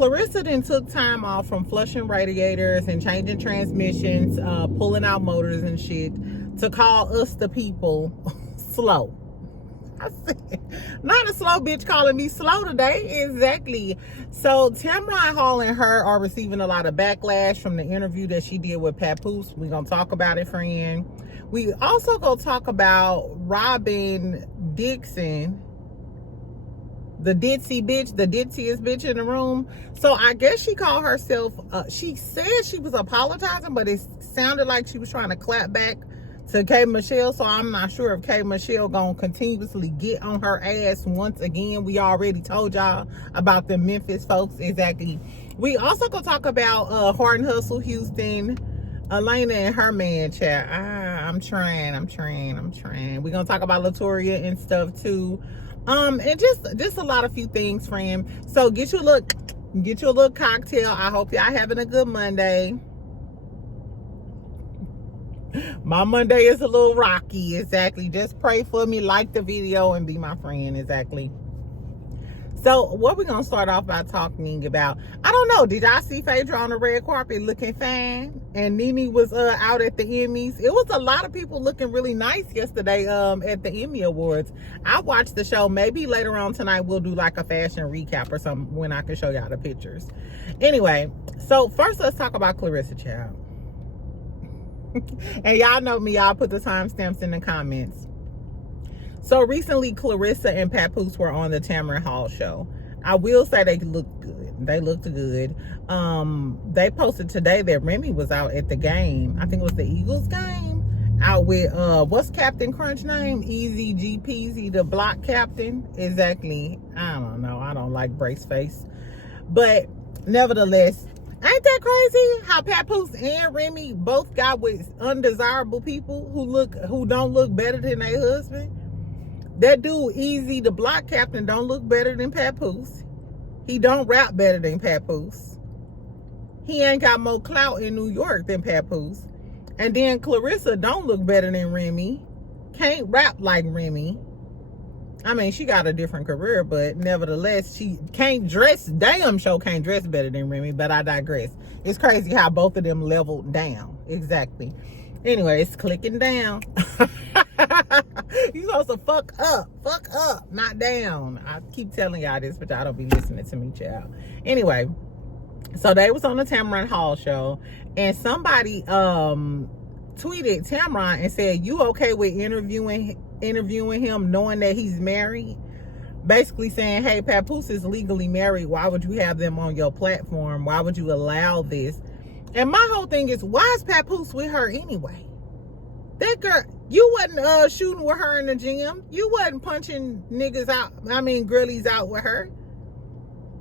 Clarissa then took time off from flushing radiators and changing transmissions, pulling out motors and shit, to call us the people slow. I said, not a slow bitch calling me slow today. Exactly. So Tamron Hall and her are receiving a lot of backlash from the interview that she did with Papoose. We're going to talk about it, friend. We also go talk about Robyn Dixon, the ditzy bitch, the ditziest bitch in the room. So I guess she called herself, she said she was apologizing, but it sounded like she was trying to clap back to K.Michelle. So I'm not sure if K.Michelle gonna continuously get on her ass once again. We already told y'all about the Memphis folks. Exactly. We also gonna talk about Heart and Hustle Houston, Elena and her man chat. I'm trying. We're gonna talk about Latoria and stuff too. And just a lot of few things, friend. So get you a little cocktail. I hope y'all having a good Monday. My Monday is a little rocky. Exactly. Just pray for me, like the video, and be my friend. Exactly. So what we're gonna start off by talking about, I don't know, did y'all see Phaedra on the red carpet looking fine? And Nene was out at the Emmys. It was a lot of people looking really nice yesterday at the Emmy Awards. I watched the show. Maybe later on tonight we'll do like a fashion recap or something when I can show y'all the pictures. Anyway, so first let's talk about Clarissa, child. And y'all know me, y'all put the timestamps in the comments. So recently, Clarissa and Papoose were on the Tamron Hall show. I will say they looked good. They looked good. They posted today that Remy was out at the game. I think it was the Eagles game. Out with, what's Captain Crunch name? Easy G Peasy, the block captain. Exactly. I don't know. I don't like brace face. But nevertheless, ain't that crazy how Papoose and Remy both got with undesirable people who don't look better than their husband? That dude, Easy, the block captain, don't look better than Papoose. He don't rap better than Papoose. He ain't got more clout in New York than Papoose. And then Clarissa don't look better than Remy. Can't rap like Remy. I mean, she got a different career, but nevertheless, she can't dress, damn sure can't dress better than Remy, but I digress. It's crazy how both of them leveled down. Exactly. Anyway, it's clicking down. You supposed to fuck up, not down. I keep telling y'all this, but y'all don't be listening to me, child. Anyway, so they was on the Tamron Hall show, and somebody tweeted Tamron and said, "You okay with interviewing him knowing that he's married?" Basically saying, hey, Papoose is legally married. Why would you have them on your platform? Why would you allow this? And my whole thing is, why is Papoose with her anyway? That girl, you wasn't shooting with her in the gym. You wasn't punching niggas out, girlies out with her.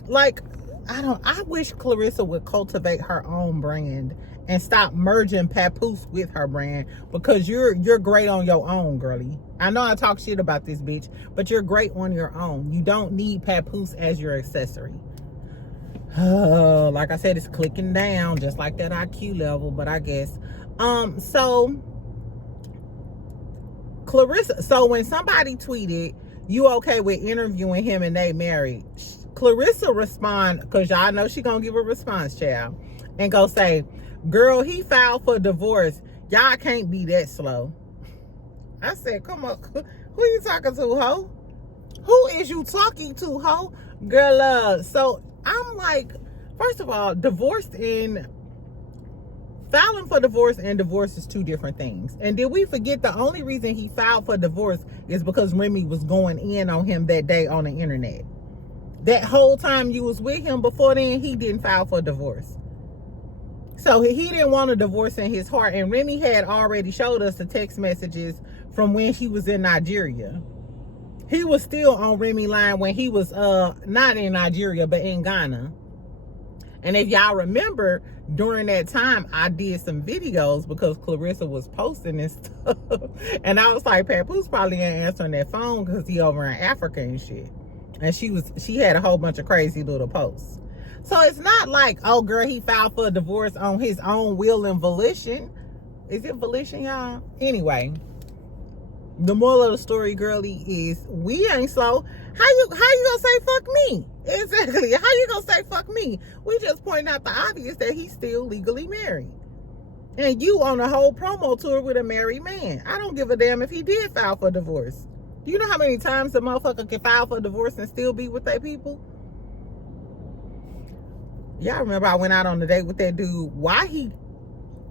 Like, I wish Clarissa would cultivate her own brand and stop merging Papoose with her brand, because you're great on your own, girlie. I know I talk shit about this bitch, but you're great on your own. You don't need Papoose as your accessory. Like I said, it's clicking down just like that IQ level, but I guess. So Clarissa, so when somebody tweeted, you okay with interviewing him and they married, Clarissa respond, because y'all know she gonna give a response, child, and go say, girl, he filed for divorce. Y'all can't be that slow. I said, come on, who you talking to, ho? Who is you talking to, ho? Girl, so I'm like, first of all, filing for divorce and divorce is two different things. And did we forget the only reason he filed for divorce is because Remy was going in on him that day on the internet. That whole time you was with him before then, he didn't file for divorce. So he didn't want a divorce in his heart. And Remy had already showed us the text messages from when he was in Nigeria. He was still on Remy line when he was not in Nigeria, but in Ghana. And if y'all remember, during that time, I did some videos because Clarissa was posting and stuff. And I was like, Papoose probably ain't answering that phone because he over in Africa and shit. And she had a whole bunch of crazy little posts. So it's not like, oh girl, he filed for a divorce on his own will and volition. Is it volition, y'all? Anyway, the moral of the story, girlie, is we ain't slow. How you gonna say fuck me? Exactly. How you gonna say fuck me? We just pointing out the obvious that he's still legally married. And you on a whole promo tour with a married man. I don't give a damn if he did file for divorce. Do you know how many times a motherfucker can file for divorce and still be with their people? Y'all remember I went out on a date with that dude. Why he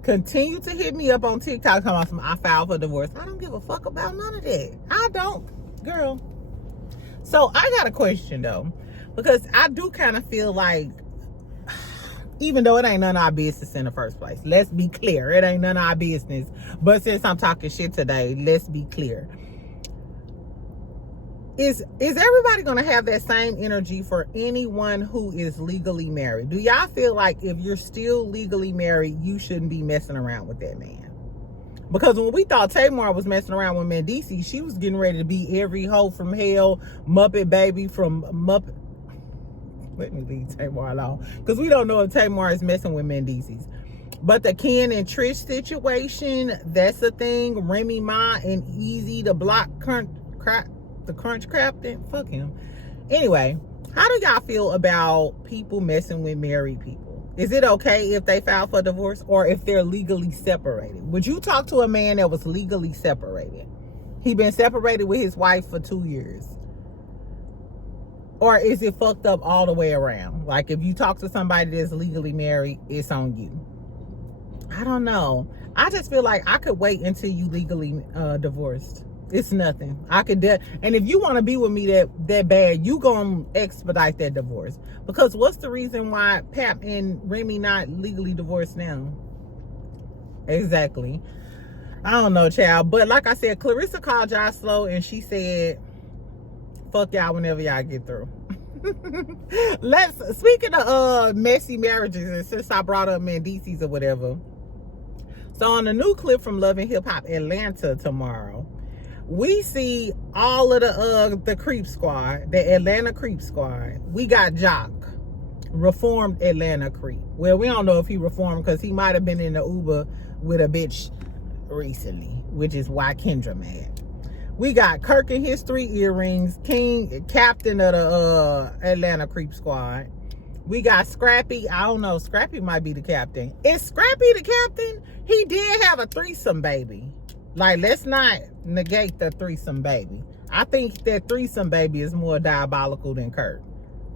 continued to hit me up on TikTok talking about some I filed for divorce. I don't give a fuck about none of that. I don't, girl. So I got a question though, because I do kind of feel like, even though it ain't none of our business in the first place, let's be clear, it ain't none of our business. But since I'm talking shit today, let's be clear. Is everybody gonna have that same energy for anyone who is legally married? Do y'all feel like if you're still legally married, you shouldn't be messing around with that man? Because when we thought Tamron was messing around with Mendecees, she was getting ready to be every hoe from hell, Muppet Baby from Muppet. Let me leave Tamron alone, because we don't know if Tamron is messing with Mendecees. But the Ken and Trish situation, that's a thing. Remy Ma and Easy the Block the Crunch Captain, fuck him. Anyway, how do y'all feel about people messing with married people? Is it okay if they file for divorce or if they're legally separated? Would you talk to a man that was legally separated? He been separated with his wife for 2 years. Or is it fucked up all the way around? Like if you talk to somebody that's legally married, it's on you. I don't know. I just feel like I could wait until you legally divorced. It's nothing. I could and if you want to be with me that bad, you gonna expedite that divorce. Because what's the reason why Pap and Remy not legally divorced now? Exactly. I don't know, child. But like I said, Clarissa called y'all slow and she said, fuck y'all whenever y'all get through. Speaking of messy marriages, and since I brought up Mendecees or whatever. So on the new clip from Love and Hip Hop Atlanta tomorrow, we see all of the Creep Squad, the Atlanta Creep Squad. We got Jock, reformed Atlanta Creep. Well, we don't know if he reformed because he might have been in the Uber with a bitch recently, which is why Kendra mad. We got Kirk and his 3 earrings, captain of the Atlanta Creep Squad. We got Scrappy. I don't know. Scrappy might be the captain. Is Scrappy the captain? He did have a threesome baby. Like, let's not negate the threesome baby. I think that threesome baby is more diabolical than Kirk.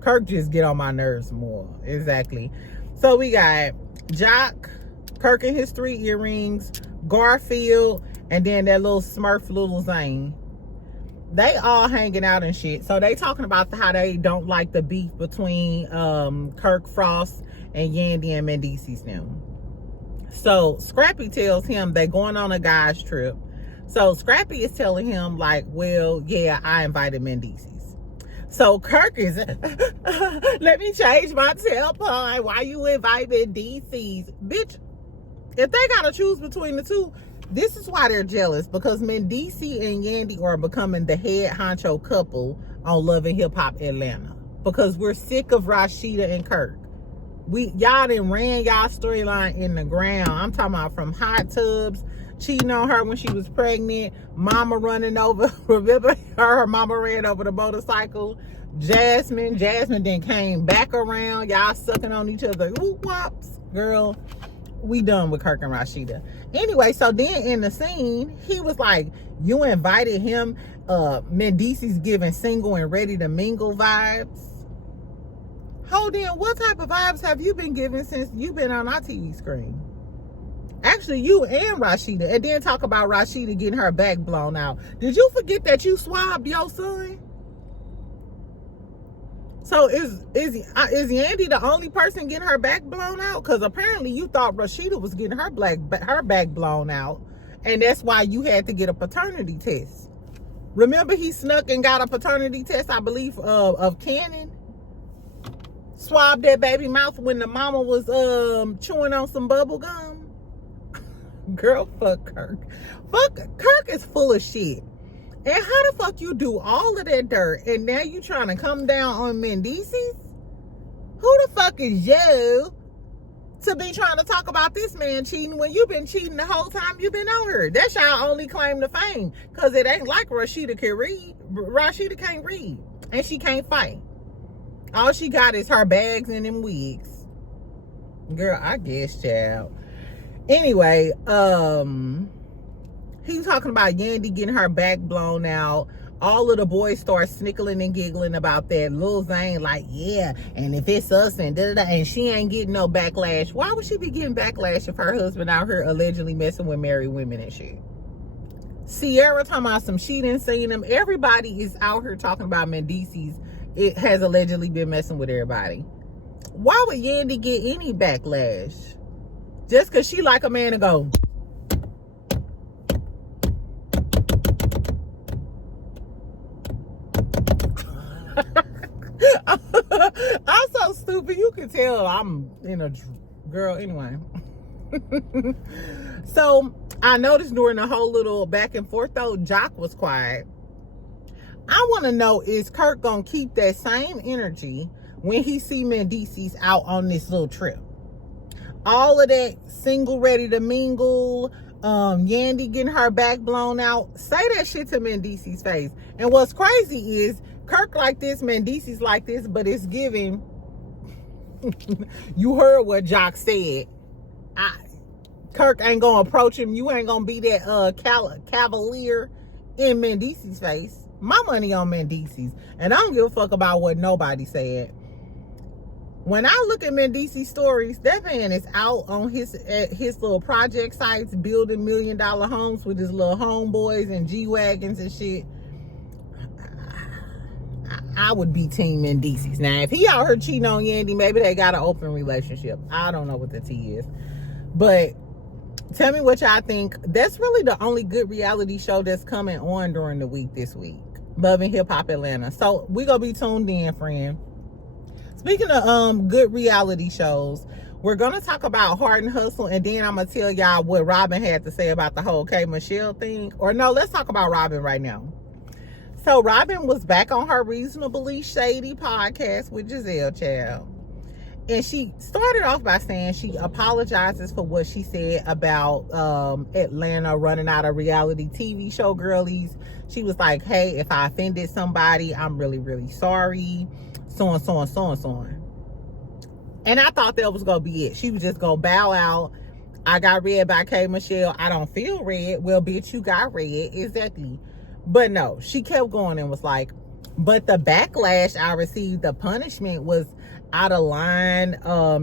Kirk just get on my nerves more. Exactly. So we got Jock, Kirk and his 3 earrings, Garfield, and then that little Smurf little Zane. They all hanging out and shit. So they talking about how they don't like the beef between Kirk Frost and Yandy and Mendecees now. So Scrappy tells him they going on a guy's trip. So Scrappy is telling him like, well, yeah, I invited Mendecees. So Kirk is, let me change my tailpipe. Why you invite Mendecees? Bitch, if they gotta choose between the two, this is why they're jealous, because Mendecees and Yandy are becoming the head honcho couple on Love and Hip Hop Atlanta. Because we're sick of Rashida and Kirk. Y'all done ran y'all storyline in the ground. I'm talking about from hot tubs, cheating on her when she was pregnant, mama running over, remember her mama ran over the motorcycle, Jasmine then came back around, y'all sucking on each other, whoop whops. Girl, we done with Kirk and Rashida. Anyway, so then in the scene, he was like, you invited him, Mendecees giving single and ready to mingle vibes. Hold in, what type of vibes have you been giving since you've been on our TV screen? Actually, you and Rashida. And then talk about Rashida getting her back blown out. Did you forget that you swabbed your son? So is Yandy the only person getting her back blown out? Because apparently you thought Rashida was getting her back blown out. And that's why you had to get a paternity test. Remember he snuck and got a paternity test, I believe, of Cannon? Swabbed that baby mouth when the mama was chewing on some bubble gum. Girl, fuck Kirk. Kirk is full of shit. And how the fuck you do all of that dirt and now you trying to come down on Mendecees? Who the fuck is you to be trying to talk about this man cheating when you've been cheating the whole time you've been on her? That's y'all only claim to fame, because it ain't like Rashida can read. Rashida can't read and she can't fight. All she got is her bags and them wigs. Girl, I guess, child. Anyway, he was talking about Yandy getting her back blown out. All of the boys start snickling and giggling about that. Lil Zane like, yeah, and if it's us and da-da-da, and she ain't getting no backlash. Why would she be getting backlash if her husband out here allegedly messing with married women and shit? Sierra talking about some she didn't see them. Everybody is out here talking about Mendecees. It has allegedly been messing with everybody. Why would Yandy get any backlash? Just because she like a man to go. I'm so stupid. You can tell I'm in a girl anyway. So I noticed during the whole little back and forth though, Jock was quiet. I want to know, is Kirk gonna keep that same energy when he see Mendecees out on this little trip? All of that single ready to mingle, Yandy getting her back blown out. Say that shit to Mendecees' face. And what's crazy is Kirk like this, Mendecees like this, but it's giving. You heard what Jock said. Kirk ain't gonna approach him. You ain't gonna be that cavalier in Mendecees' face. My money on Mendecees, and I don't give a fuck about what nobody said. When I look at Mendecees stories, that man is out on his little project sites building $1 million homes with his little homeboys and G-Wagons and shit. I would be team Mendecees. Now, if he out here cheating on Yandy, maybe they got an open relationship. I don't know what the tea is. But tell me what y'all think. That's really the only good reality show that's coming on during the week this week. Love and Hip Hop Atlanta. So we gonna be tuned in, friend. Speaking of good reality shows, we're gonna talk about Heart and Hustle, and then I'm gonna tell y'all what Robyn had to say about the whole K.Michelle thing. Or no, let's talk about Robyn right now. So Robyn was back on her Reasonably Shady podcast with Giselle, child. And she started off by saying she apologizes for what she said about Atlanta running out of reality TV show girlies. She was like, hey, if I offended somebody, I'm really, really sorry. So on, so on, so on, so on. And I thought that was going to be it. She was just going to bow out. I got read by K.Michelle. I don't feel read. Well, bitch, you got read. Exactly. But no, she kept going and was like, but the backlash I received, the punishment was out of line.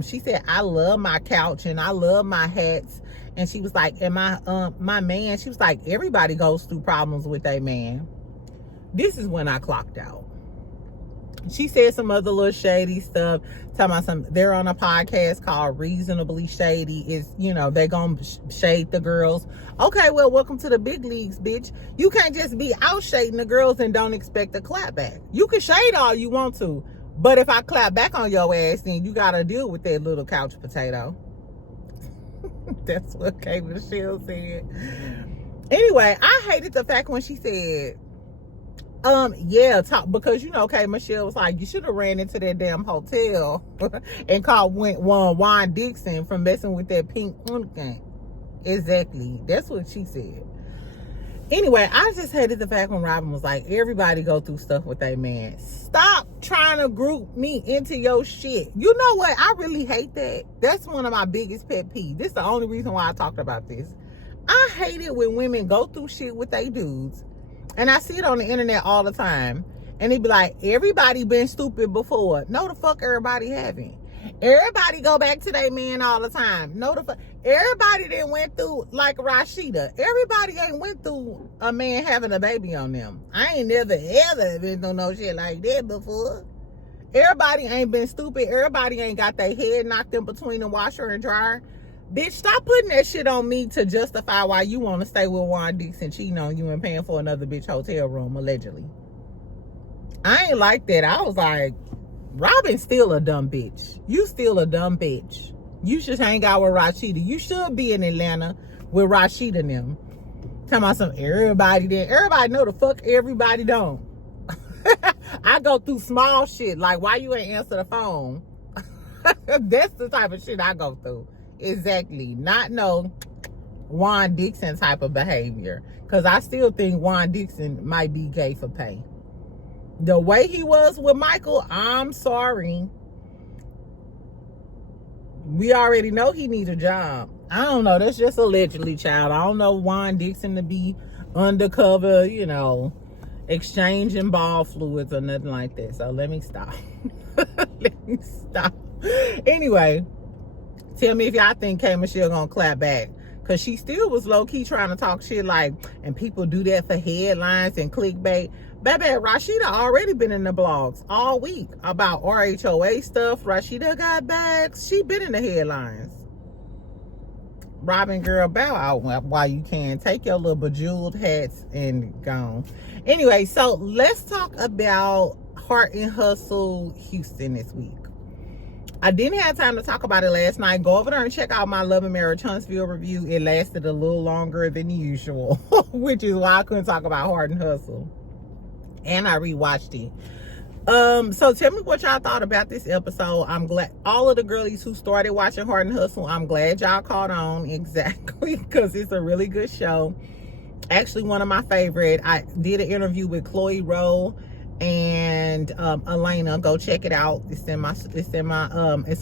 She said, I love my couch and I love my hats. And she was like, and my man, she was like, everybody goes through problems with their man. This is when I clocked out. She said some other little shady stuff, talking about they're on a podcast called Reasonably Shady. Is, you know, they gonna shade the girls. Okay, well, welcome to the big leagues, bitch. You can't just be out shading the girls and don't expect a clap back. You can shade all you want to, but if I clap back on your ass, then you gotta deal with that little couch potato. That's what K.Michelle said. Anyway, I hated the fact when she said, because you know, K.Michelle was like, you should have ran into that damn hotel and called one Dixon from messing with that pink thing. Exactly. That's what she said. Anyway, I just hated the fact when Robyn was like, everybody go through stuff with their man. Stop trying to group me into your shit. You know what? I really hate that. That's one of my biggest pet peeves. This is the only reason why I talked about this. I hate it when women go through shit with their dudes. And I see it on the internet all the time. And they be like, everybody been stupid before. No, the fuck everybody haven't. Everybody go back to their man all the time. No, the fuck. Everybody done went through, like Rashida. Everybody ain't went through a man having a baby on them. I ain't never, ever been through no shit like that before. Everybody ain't been stupid. Everybody ain't got their head knocked in between the washer and dryer. Bitch, stop putting that shit on me to justify why you want to stay with Juan Dixon cheating on you and paying for another bitch hotel room, allegedly. I ain't like that. I was like, Robyn's still a dumb bitch. You still a dumb bitch. You should hang out with Rashida. You should be in Atlanta with Rashida and them. Talking about some everybody there. Everybody know the fuck everybody don't. I go through small shit. Like, why you ain't answer the phone? That's the type of shit I go through. Exactly. Not no Juan Dixon type of behavior. Because I still think Juan Dixon might be gay for pay. The way he was with Michael, I'm sorry. We already know he needs a job. I don't know. That's just allegedly, child. I don't know Juan Dixon to be undercover, you know, exchanging ball fluids or nothing like that. So let me stop. Let me stop. Anyway, tell me if y'all think K.Michelle gonna clap back. Because she still was low-key trying to talk shit like, and people do that for headlines and clickbait. Baby, Rashida already been in the blogs all week about RHOA stuff. Rashida got bags. She been in the headlines. Robyn, girl, bow out while you can. Take your little bejeweled hats and gone. Anyway, so let's talk about Heart and Hustle Houston this week. I didn't have time to talk about it last night. Go over there and check out my Love and Marriage Huntsville review. It lasted a little longer than usual, which is why I couldn't talk about Heart and Hustle. And I rewatched it. So tell me what y'all thought about this episode. I'm glad all of the girlies who started watching Heart and Hustle, I'm glad y'all caught on. Exactly, because it's a really good show. Actually, one of my favorite. I did an interview with Chloe Rowe and Elena. Go check it out. It's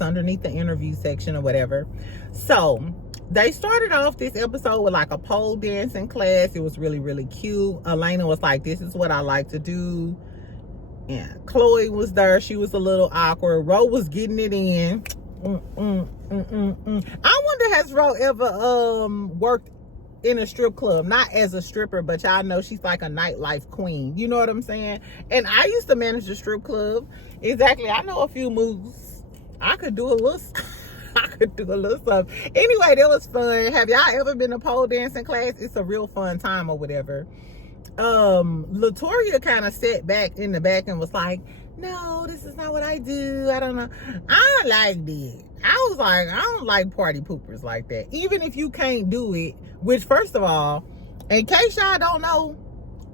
underneath the interview section or whatever. So they started off this episode with like a pole dancing class. It was really, really cute. Elena was like, this is what I like to do. And Chloe was there. She was a little awkward. Ro was getting it in. I wonder, has Ro ever worked in a strip club? Not as a stripper, but y'all know she's like a nightlife queen. You know what I'm saying? And I used to manage a strip club. Exactly. I know a few moves. I could do a little stuff. Anyway, that was fun. Have y'all ever been to pole dancing class? It's a real fun time or whatever. Latoria kind of sat back in the back and was like, no, this is not what I do. I don't know. I liked it. I was like, I don't like party poopers like that. Even if you can't do it, which first of all, in case y'all don't know,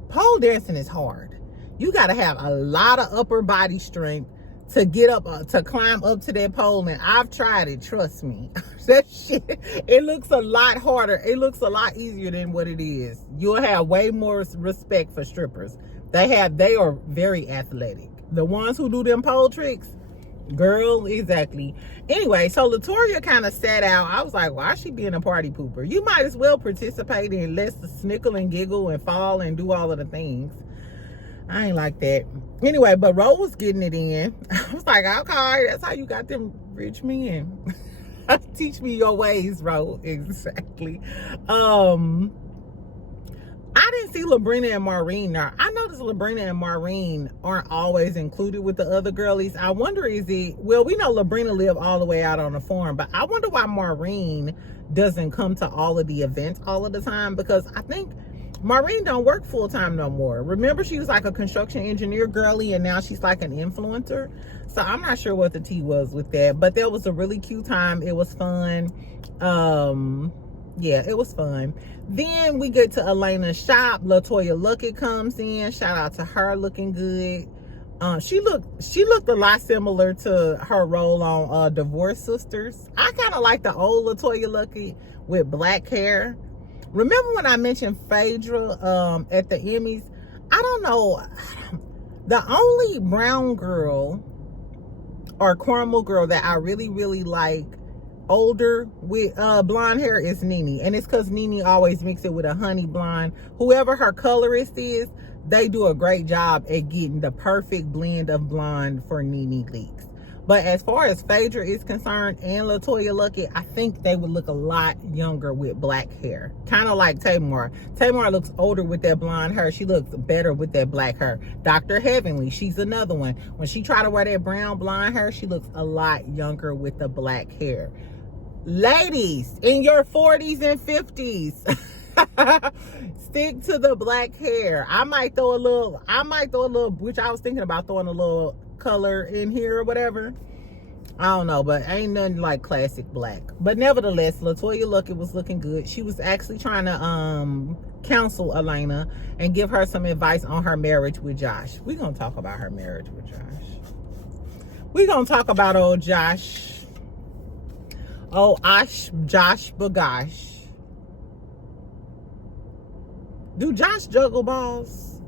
pole dancing is hard. You got to have a lot of upper body strength to get up, to climb up to that pole. And I've tried it, trust me. That shit, it looks a lot harder. It looks a lot easier than what it is. You'll have way more respect for strippers. They are very athletic. The ones who do them pole tricks, girl, exactly. Anyway, so Latoria kind of sat out. I was like, why is she being a party pooper? You might as well participate and let's snickle and giggle and fall and do all of the things. I ain't like that. Anyway, but Ro was getting it in. I was like, okay, that's how you got them rich men. Teach me your ways, Ro. Exactly. I didn't see Labrina and Maureen there. I noticed Labrina and Maureen aren't always included with the other girlies. I wonder, well, we know Labrina lived all the way out on the farm, but I wonder why Maureen doesn't come to all of the events all of the time, because I think Maureen don't work full-time no more. Remember, she was like a construction engineer girly, and now she's like an influencer. So I'm not sure what the tea was with that, but that was a really cute time. It was fun. Yeah, it was fun. Then we get to Elena's shop. Latoya Luckett comes in. Shout out to her, looking good. She looked a lot similar to her role on Divorce Sisters. I kind of like the old Latoya Luckett with black hair. Remember when I mentioned Phaedra at the Emmys? I don't know. The only brown girl or caramel girl that I really, really like older with blonde hair is Nene. And it's because Nene always mix it with a honey blonde. Whoever her colorist is, they do a great job at getting the perfect blend of blonde for Nene Leakes. But as far as Phaedra is concerned and Latoya Luckett, I think they would look a lot younger with black hair. Kind of like Tamron. Tamron looks older with that blonde hair. She looks better with that black hair. Dr. Heavenly, she's another one. When she tried to wear that brown blonde hair, she looks a lot younger with the black hair. Ladies, in your 40s and 50s, stick to the black hair. I might throw a little, which I was thinking about throwing a little color in here or whatever. I don't know, but ain't nothing like classic black. But nevertheless, Latoya Luckett was looking good. She was actually trying to counsel Elena and give her some advice on her marriage with Josh. We're gonna talk about her marriage with Josh. We're gonna talk about old Josh. Oh, Josh Bagosh. Do Josh juggle balls?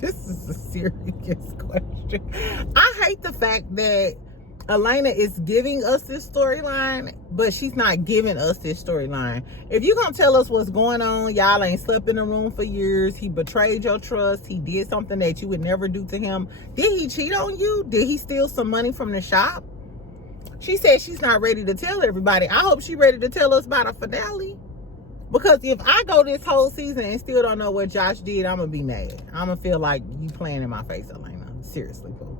This is a serious question. I hate the fact that Elena is giving us this storyline, but she's not giving us this storyline. If you're going to tell us what's going on, y'all ain't slept in a room for years, he betrayed your trust, he did something that you would never do to him. Did he cheat on you? Did he steal some money from the shop? She said she's not ready to tell everybody. I hope she's ready to tell us about a finale. Because if I go this whole season and still don't know what Josh did, I'm going to be mad. I'm going to feel like you playing in my face, Elena. Seriously, boo.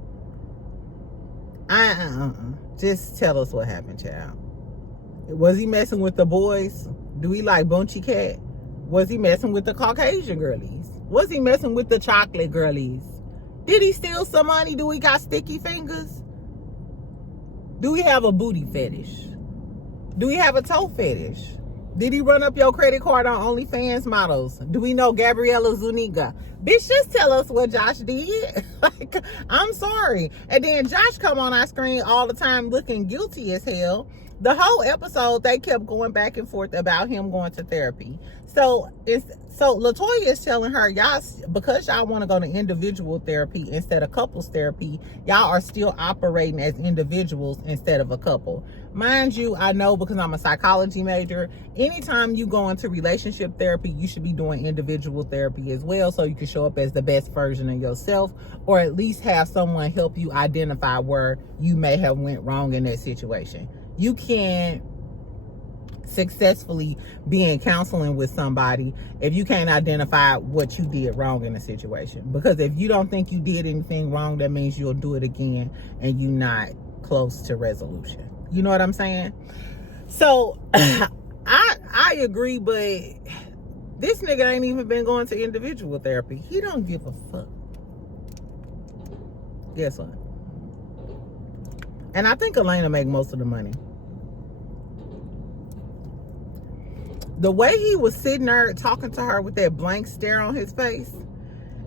Just tell us what happened, child. Was he messing with the boys? Do he like Bunchy Cat? Was he messing with the Caucasian girlies? Was he messing with the chocolate girlies? Did he steal some money? Do he got sticky fingers? Do he have a booty fetish? Do he have a toe fetish? Did he run up your credit card on OnlyFans models? Do we know Gabriella Zuniga? Bitch, just tell us what Josh did. Like, I'm sorry. And then Josh come on our screen all the time looking guilty as hell. The whole episode, they kept going back and forth about him going to therapy. So LaToya is telling her, y'all, because y'all want to go to individual therapy instead of couples therapy, y'all are still operating as individuals instead of a couple. Mind you, I know because I'm a psychology major, anytime you go into relationship therapy, you should be doing individual therapy as well, so you can show up as the best version of yourself, or at least have someone help you identify where you may have went wrong in that situation. You can't successfully be in counseling with somebody if you can't identify what you did wrong in a situation. Because if you don't think you did anything wrong, that means you'll do it again and you're not close to resolution. You know what I'm saying? So I agree, but this nigga ain't even been going to individual therapy. He don't give a fuck. Guess what? And I think Elena make most of the money. The way he was sitting there talking to her with that blank stare on his face,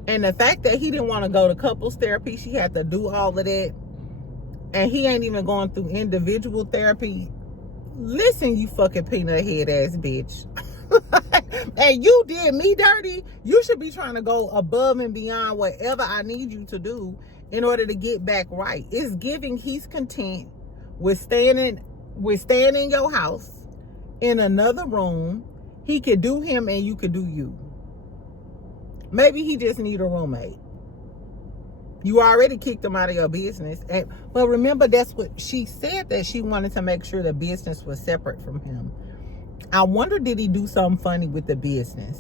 and the fact that he didn't want to go to couples therapy, she had to do all of that, and he ain't even going through individual therapy. Listen, you fucking peanut head ass bitch. And you did me dirty. You should be trying to go above and beyond whatever I need you to do in order to get back right. It's giving he's content with staying in your house in another room. He could do him and you could do you. Maybe he just need a roommate. You already kicked him out of your business. But remember, that's what she said, that she wanted to make sure the business was separate from him. I wonder, did he do something funny with the business?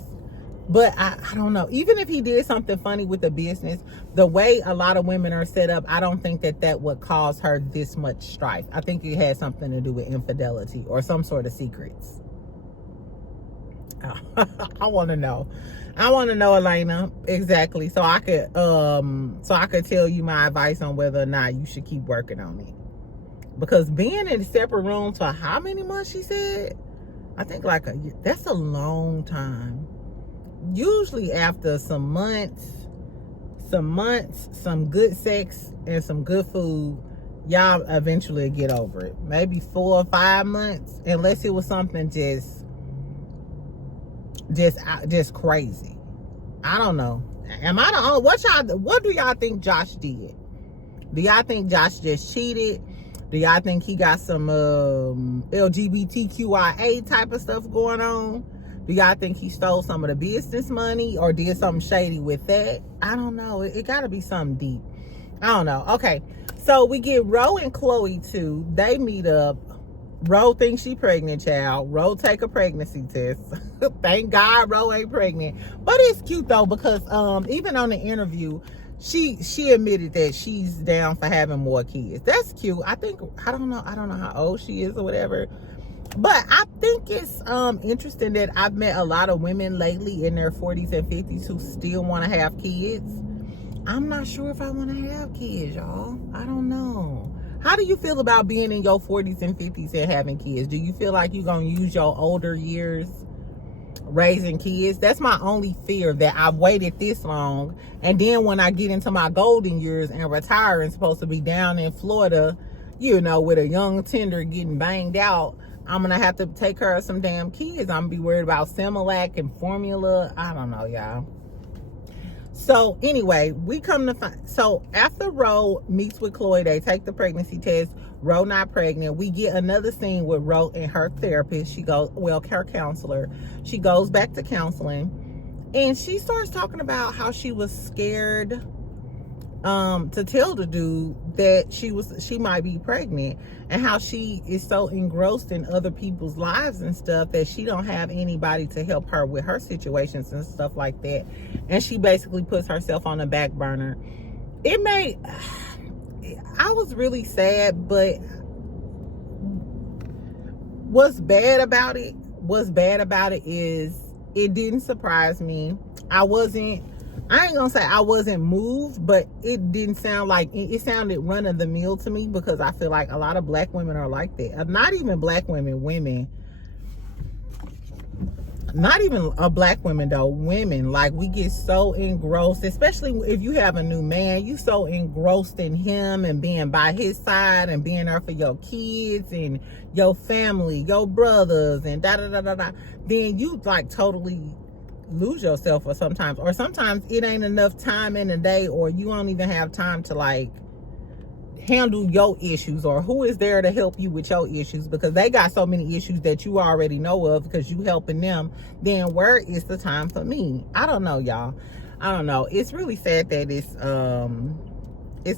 But I don't know. Even if he did something funny with the business, the way a lot of women are set up, I don't think that would cause her this much strife. I think it had something to do with infidelity or some sort of secrets. I want to know. I want to know, Elena, exactly, so I could tell you my advice on whether or not you should keep working on it. Because being in a separate room for how many months, she said? I think like a year. That's a long time. Usually after some months, some good sex, and some good food, y'all eventually get over it. Maybe 4 or 5 months, unless it was something just crazy. I don't know. Am I the only? What do y'all think Josh did? Do y'all think Josh just cheated? Do y'all think he got some LGBTQIA type of stuff going on? Do y'all think he stole some of the business money or did something shady with that? I don't know. It got to be something deep. I don't know. Okay, so we get RHOA and Chloe too. They meet up. RHOA thinks she pregnant, child. RHOA take a pregnancy test. Thank God RHOA ain't pregnant. But it's cute though, because even on the interview, she admitted that she's down for having more kids. That's cute. I don't know how old she is or whatever. But I think it's interesting that I've met a lot of women lately in their 40s and 50s who still want to have kids. I'm not sure if I want to have kids, y'all. I don't know. How do you feel about being in your 40s and 50s and having kids? Do you feel like you're going to use your older years raising kids? That's my only fear, that I've waited this long, and then when I get into my golden years and retire and supposed to be down in Florida, you know, with a young tender getting banged out, I'm gonna have to take care of some damn kids. I'm gonna be worried about Similac and formula. I don't know, y'all. So anyway, we come to find, so after RHOA meets with Chloe, they take the pregnancy test. RHOA not pregnant. We get another scene with RHOA and her therapist. She goes, well, her counselor. She goes back to counseling, and she starts talking about how she was scared to tell the dude that she might be pregnant, and how she is so engrossed in other people's lives and stuff that she don't have anybody to help her with her situations and stuff like that, and she basically puts herself on the back burner. I was really sad, but what's bad about it is it didn't surprise me. I ain't gonna say I wasn't moved, but it didn't sound like, it sounded run of the mill to me, because I feel like a lot of black women are like that. Not even black women, not even black women though, women, like, we get so engrossed, especially if you have a new man, you so engrossed in him and being by his side and being there for your kids and your family, your brothers, and then you like totally lose yourself, or sometimes it ain't enough time in the day, or you don't even have time to like handle your issues, or who is there to help you with your issues, because they got so many issues that you already know of because you helping them. Then where is the time for me? I don't know, y'all. I don't know. It's really sad that it's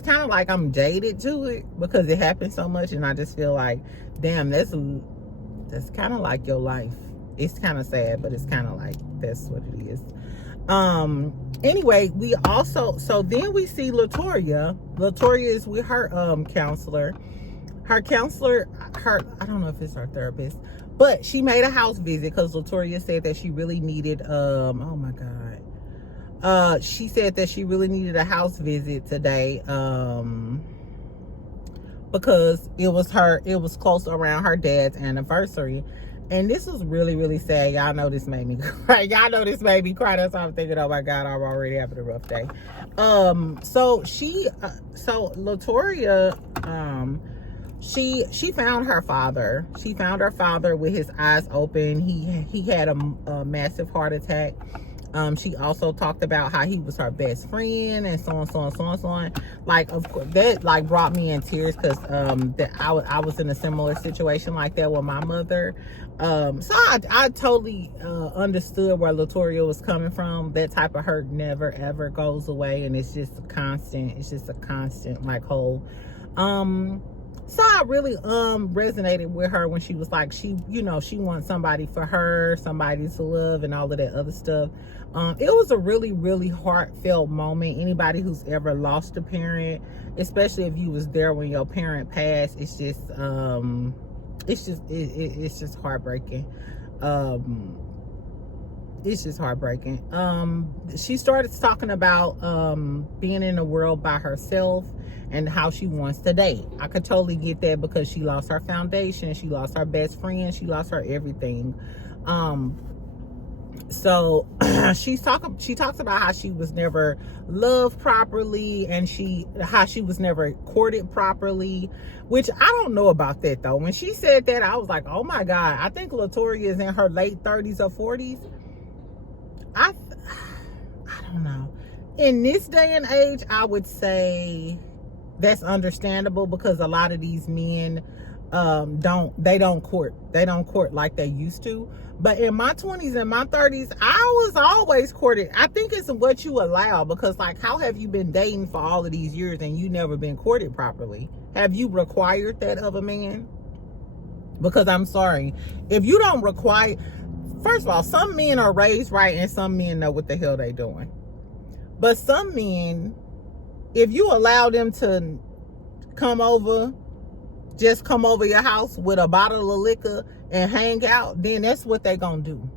kind of like I'm jaded to it because it happens so much, and I just feel like, damn, that's kind of like your life. It's kind of sad, but it's kind of like that's what it is. Anyway, we also, so then we see Latoya is with her counselor. I don't know if it's her therapist, but she made a house visit because Latoya said that she really needed oh my god, she said that she really needed a house visit today, because it was close around her dad's anniversary. And this was really, really sad. Y'all know this made me cry. Y'all know this made me cry. That's why I'm thinking, oh my God, I'm already having a rough day. So Latoya, she found her father. She found her father with his eyes open. He had a massive heart attack. She also talked about how he was her best friend, and so on. Like, of course, that like brought me in tears, because I was in a similar situation like that with my mother. So I totally understood where Latoya was coming from. That type of hurt never ever goes away, and it's just a constant like whole. So I really resonated with her when she was like, she wants somebody for her, somebody to love, and all of that other stuff. It was a really, really heartfelt moment. Anybody who's ever lost a parent, especially if you was there when your parent passed, it's just heartbreaking. It's just heartbreaking. She started talking about being in the world by herself and how she wants to date. I could totally get that, because she lost her foundation, she lost her best friend, she lost her everything. So she talks about how she was never loved properly, and how she was never courted properly, which I don't know about that though. When she said that, I was like, oh my God, I think Latoya is in her late 30s or 40s. I don't know. In this day and age, I would say that's understandable, because a lot of these men don't court like they used to. But in my 20s and my 30s, I was always courted. I think it's what you allow, because like, how have you been dating for all of these years and you never been courted properly? Have you required that of a man? Because I'm sorry, if you don't require, first of all, some men are raised right and some men know what the hell they doing. But some men, if you allow them to come over your house with a bottle of liquor and hang out, then that's what they gonna do.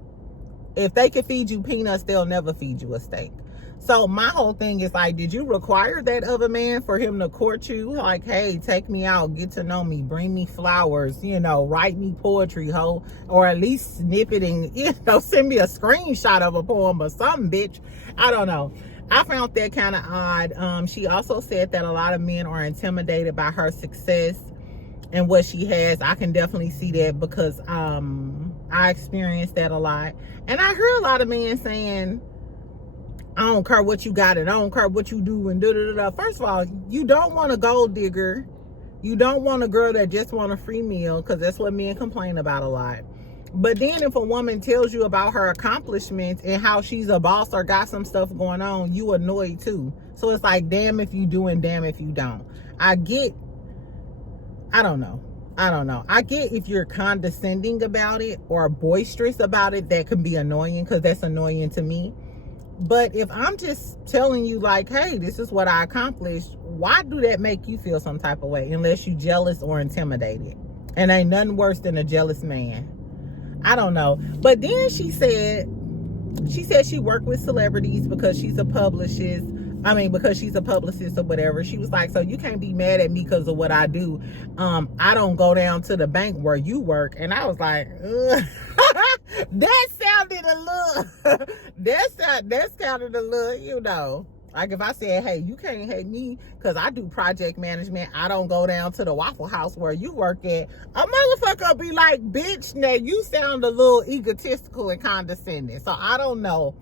If they can feed you peanuts, they'll never feed you a steak. So my whole thing is like, did you require that of a man for him to court you? Like, hey, take me out, get to know me, bring me flowers, write me poetry, ho, or at least snip it and, send me a screenshot of a poem or something, bitch. I don't know. I found that kind of odd. She also said that a lot of men are intimidated by her success and what she has. I can definitely see that, because I experienced that a lot. And I hear a lot of men saying, I don't care what you got and I don't care what you do and da-da-da-da. First of all, you don't want a gold digger. You don't want a girl that just want a free meal, because that's what men complain about a lot. But then if a woman tells you about her accomplishments and how she's a boss or got some stuff going on, you annoyed too. So it's like, damn if you do and damn if you don't. I don't know. I get if you're condescending about it or boisterous about it, that can be annoying, because that's annoying to me. But if I'm just telling you like, hey, this is what I accomplished, why do that make you feel some type of way? Unless you jealous or intimidated. And ain't nothing worse than a jealous man. I don't know. But then she said she worked with celebrities because she's a publicist. Because she's a publicist or whatever. She was like, so you can't be mad at me because of what I do. I don't go down to the bank where you work. And I was like, that sounded a little, that sounded a little, you know. Like if I said, hey, you can't hate me because I do project management. I don't go down to the Waffle House where you work at. A motherfucker be like, bitch, now you sound a little egotistical and condescending. So I don't know.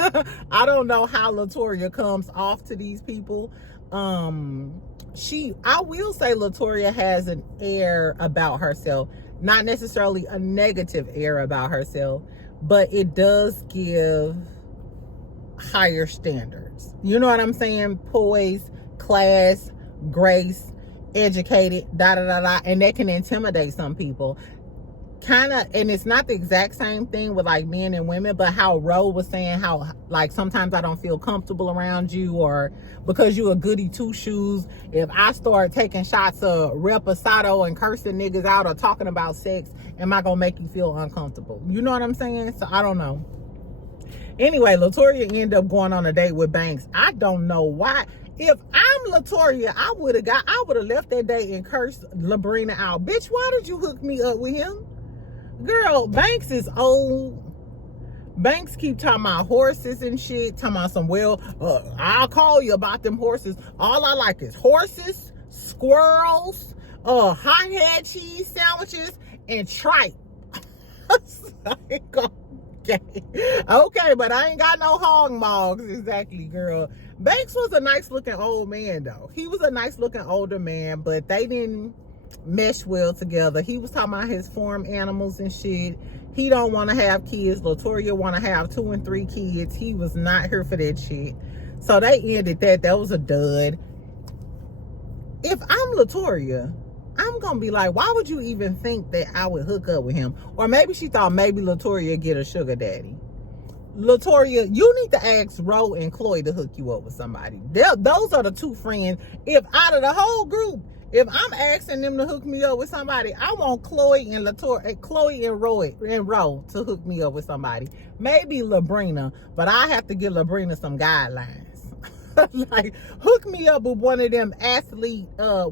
I don't know how Latoria comes off to these people. I will say Latoria has an air about herself. Not necessarily a negative air about herself, but it does give higher standards. You know what I'm saying? Poise, class, grace, educated, da-da-da-da. And that can intimidate some people. Kind of, and it's not the exact same thing with like men and women, but how RHOA was saying how like sometimes I don't feel comfortable around you, or because you a goody two shoes. If I start taking shots of reposado and cursing niggas out or talking about sex, am I gonna make you feel uncomfortable? You know what I'm saying? So I don't know. Anyway, Latoria ended up going on a date with Banks. I don't know why. If I'm Latoria, I would have left that date and cursed Labrina out. Bitch, why did you hook me up with him? Girl, Banks is old. Banks keep talking about horses and shit. Talking about some, I'll call you about them horses. All I like is horses, squirrels, hot-head cheese sandwiches, and tripe. Okay, but I ain't got no hog mogs. Exactly, girl. Banks was a nice looking old man though. He was a nice looking older man, but they didn't mesh well together. He was talking about his farm animals and shit. He don't want to have kids. Latoria want to have 2 and 3 kids. He was not here for that shit. So they ended that. That was a dud. If I'm Latoria, I'm going to be like, why would you even think that I would hook up with him? Or maybe she thought maybe Latoria get a sugar daddy. Latoria, you need to ask RHOA and Chloe to hook you up with somebody. Those are the 2 friends. If out of the whole group, if I'm asking them to hook me up with somebody, I want Chloe and RHOA to hook me up with somebody. Maybe Labrina, but I have to give Labrina some guidelines. Like, hook me up with one of them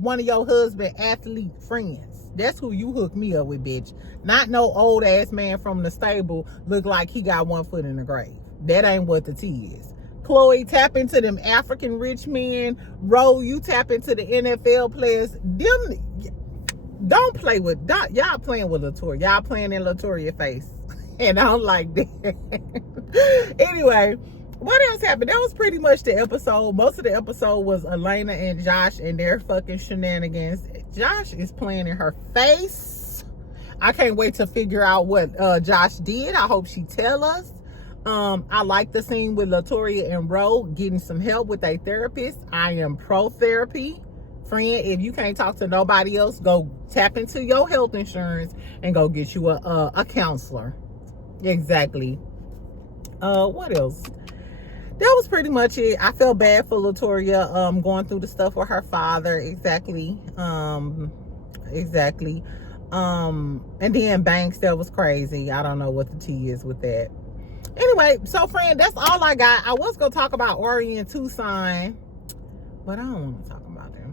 one of your husband athlete friends. That's who you hook me up with, bitch. Not no old ass man from the stable look like he got 1 foot in the grave. That ain't what the tea is. Chloe, tap into them African rich men. RHOA, you tap into the NFL players. Don't play with, y'all playing with Latoria. Y'all playing in Latoria face. And I don't like that. Anyway, what else happened? That was pretty much the episode. Most of the episode was Elena and Josh and their fucking shenanigans. Josh is playing in her face. I can't wait to figure out what Josh did. I hope she tell us. I like the scene with Latoria and RHOA getting some help with a therapist. I am pro therapy. Friend, if you can't talk to nobody else, go tap into your health insurance and go get you a counselor. Exactly. What else? That was pretty much it. I felt bad for Latoria going through the stuff with her father. Exactly. Exactly. And then Banks, that was crazy. I don't know what the tea is with that. Anyway, so friend, that's all I got. I was gonna talk about Ori and Tucson, but I don't want to talk about them.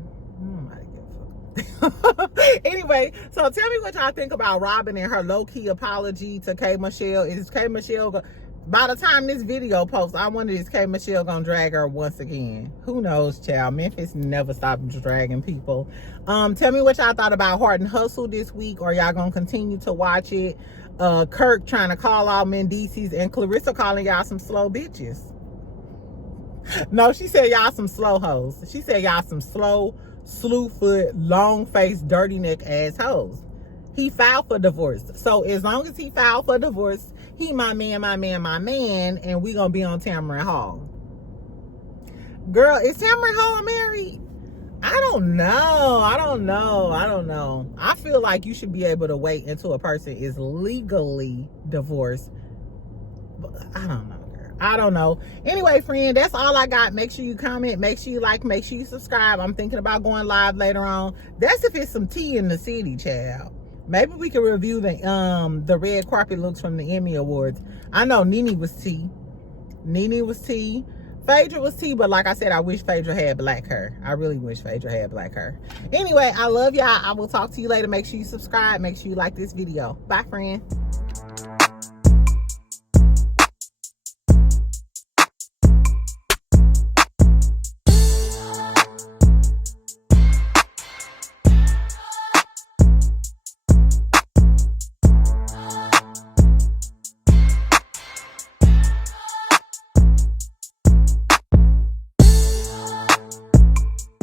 Anyway, so tell me what y'all think about Robyn and her low-key apology to K.Michelle. Is K.Michelle by the time this video posts, I wonder, is K.Michelle gonna drag her once again? Who knows, child? Memphis never stopped dragging people. Tell me what y'all thought about Heart and Hustle this week, or y'all gonna continue to watch it? Kirk trying to call out Mendecees and Clarissa calling y'all some slow bitches. No, she said y'all some slow hoes. She said y'all some slow, slew foot, long face, dirty neck ass hoes. He filed for divorce. So as long as he filed for divorce, he my man, and we gonna be on Tamron Hall. Girl, is Tamron Hall married? I don't know. I feel like you should be able to wait until a person is legally divorced. But I don't know, girl. I don't know. Anyway, friend, that's all I got. Make sure you comment. Make sure you like. Make sure you subscribe. I'm thinking about going live later on. That's if it's some tea in the city, child. Maybe we can review the red carpet looks from the Emmy Awards. I know Nene was tea. Phaedra was tea, but like I said, I wish Phaedra had black hair. I really wish Phaedra had black hair. Anyway, I love y'all. I will talk to you later. Make sure you subscribe. Make sure you like this video. Bye, friend.